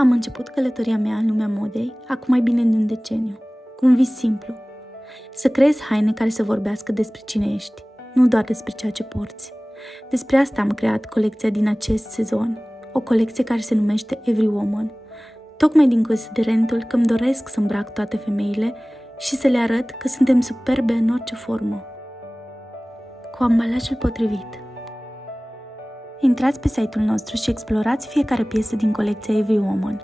Am început călătoria mea în lumea modei acum mai bine de un deceniu, cu un vis simplu. Să creezi haine care să vorbească despre cine ești, nu doar despre ceea ce porți. Despre asta am creat colecția din acest sezon, o colecție care se numește Every Woman, tocmai din considerentul că îmi doresc să îmbrac toate femeile și să le arăt că suntem superbe în orice formă, cu ambalajul potrivit. Intrați pe site-ul nostru și explorați fiecare piesă din colecția Every Woman.